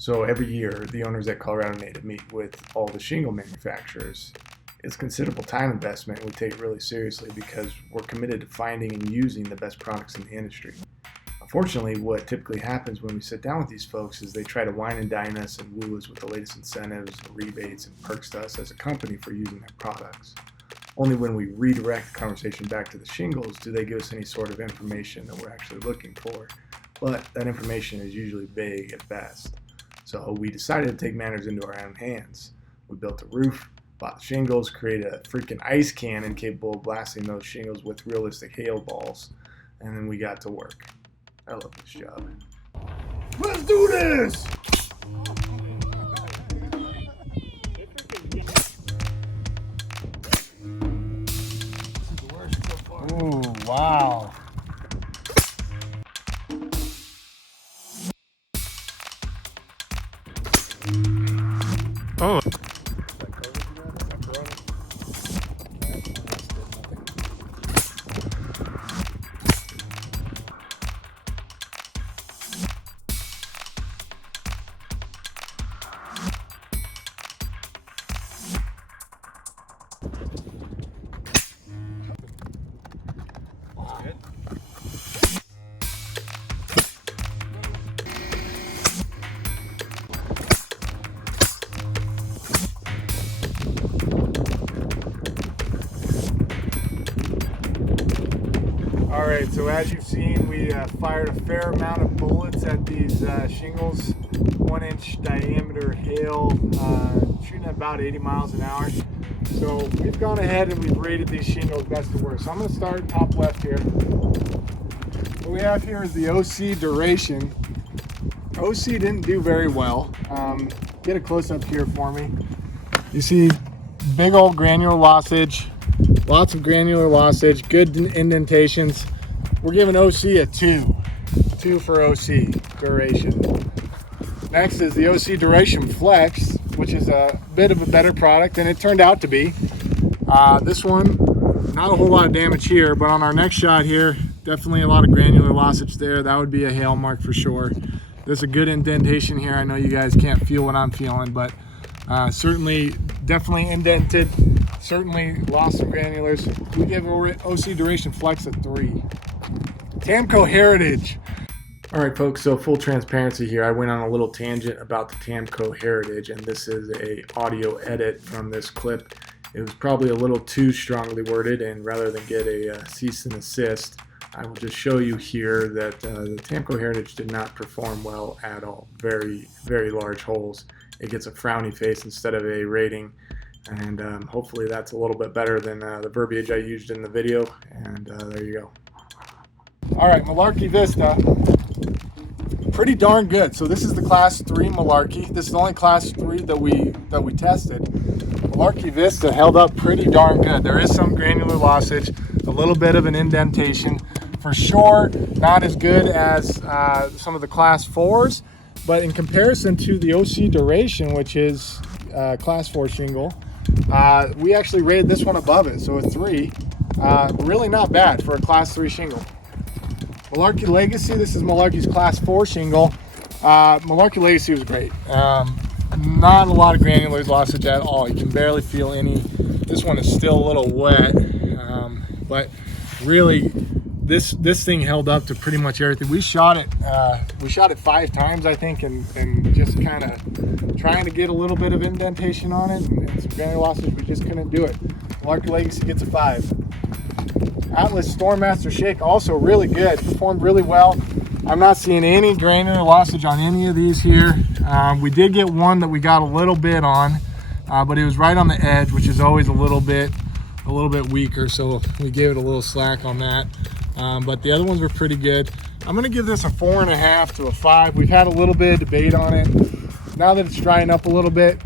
So every year, the owners at Colorado Native meet with all the shingle manufacturers. It's a considerable time investment, and we take it really seriously because we're committed to finding and using the best products in the industry. Unfortunately, what typically happens when we sit down with these folks is they try to wine and dine us and woo us with the latest incentives, rebates, and perks to us as a company for using their products. Only when we redirect the conversation back to the shingles do they give us any sort of information that we're actually looking for, but that information is usually vague at best. So we decided to take matters into our own hands. We built a roof, bought the shingles, created a freaking ice cannon capable of blasting those shingles with realistic hail balls, and then we got to work. I love this job. Let's do this! Ooh, wow. Oh. Alright, so as you've seen, we fired a fair amount of bullets at these shingles, 1-inch diameter hail, shooting at about 80 miles an hour. So we've gone ahead and we've rated these shingles best to worst. So I'm going to start top left here. What we have here is the OC duration. OC didn't do very well. Get a close up here for me. You see big old granular lossage. Lots of granular lossage, good indentations. We're giving OC a 2. 2 for OC duration. Next is the OC duration flex, which is a bit of a better product than it turned out to be. This one, not a whole lot of damage here, but on our next shot here, definitely a lot of granular lossage there. That would be a hail mark for sure. There's a good indentation here. I know you guys can't feel what I'm feeling, but certainly, definitely indented. Certainly lost some granulars. We give OC duration flex a 3. Tamco Heritage. All right, folks, so full transparency here. I went on a little tangent about the Tamco Heritage, and this is a audio edit from this clip. It was probably a little too strongly worded, and rather than get a cease and desist, I will just show you here that the Tamco Heritage did not perform well at all. Very, very large holes. It gets a frowny face instead of a rating. And hopefully that's a little bit better than the verbiage I used in the video, and there you go. All right, Malarkey Vista, pretty darn good. So this is the class 3 Malarkey. This is the only class 3 that we tested. Malarkey Vista held up pretty darn good. There is some granular lossage, a little bit of an indentation. For sure, not as good as some of the class 4s, but in comparison to the OC duration, which is class 4 shingle, we actually rated this one above it, so a 3. Really not bad for a class 3 shingle. Malarkey Legacy, this is Malarkey's class 4 shingle. Malarkey Legacy was great. Not a lot of granulars lossage at all. You can barely feel any. This one is still a little wet, but really this thing held up to pretty much everything. We shot it 5 times, I think, and just kind of trying to get a little bit of indentation on it and some granular lossage. We just couldn't do it. Malarkey Legacy gets a 5. Atlas Stormmaster Shake, also really good, performed really well. I'm not seeing any granular lossage on any of these here. We did get one that we got a little bit on, but it was right on the edge, which is always a little bit weaker, so we gave it a little slack on that. But the other ones were pretty good. I'm gonna give this a 4.5 to a 5. We've had a little bit of debate on it. Now that it's drying up a little bit,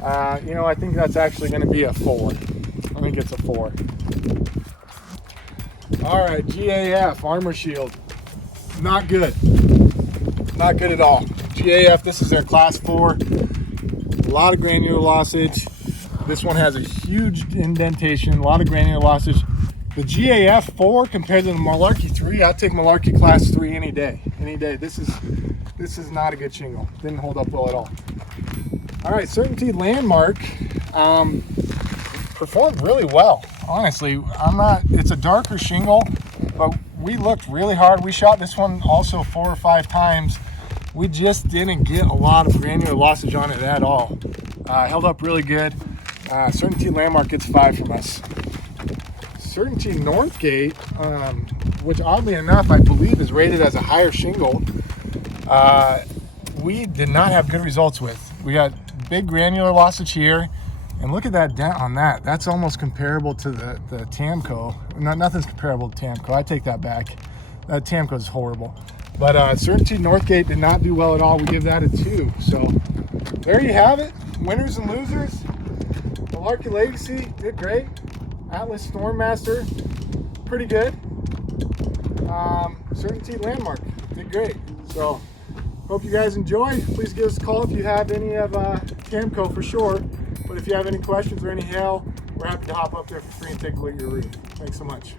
I think that's actually gonna be a 4. I think it's a 4. All right, GAF, Armor Shield. Not good. Not good at all. GAF, this is their class 4. A lot of granular lossage. This one has a huge indentation, a lot of granular lossage. The GAF 4 compared to the Malarkey 3, I'd take Malarkey class 3 any day. Any day. This this is not a good shingle. Didn't hold up well at all. All right, Certainty Landmark performed really well. Honestly, it's a darker shingle, but we looked really hard. We shot this one also 4 or 5 times. We just didn't get a lot of granular lossage on it at all. Held up really good. Certainty Landmark gets 5 from us. Certainty Northgate, which oddly enough I believe is rated as a higher shingle, we did not have good results with. We got big granular lossage here, and look at that dent on that. That's almost comparable to the Tamco. Nothing's comparable to Tamco. I take that back. That Tamco is horrible. But Certainty Northgate did not do well at all. We give that a 2. So there you have it. Winners and losers. Malarkey Legacy did great. Atlas Stormmaster, pretty good. Certainty Landmark did great. So hope you guys enjoy. Please give us a call if you have any of Tamco for sure. But if you have any questions or any hail, we're happy to hop up there for free and take a look at your roof. Thanks so much.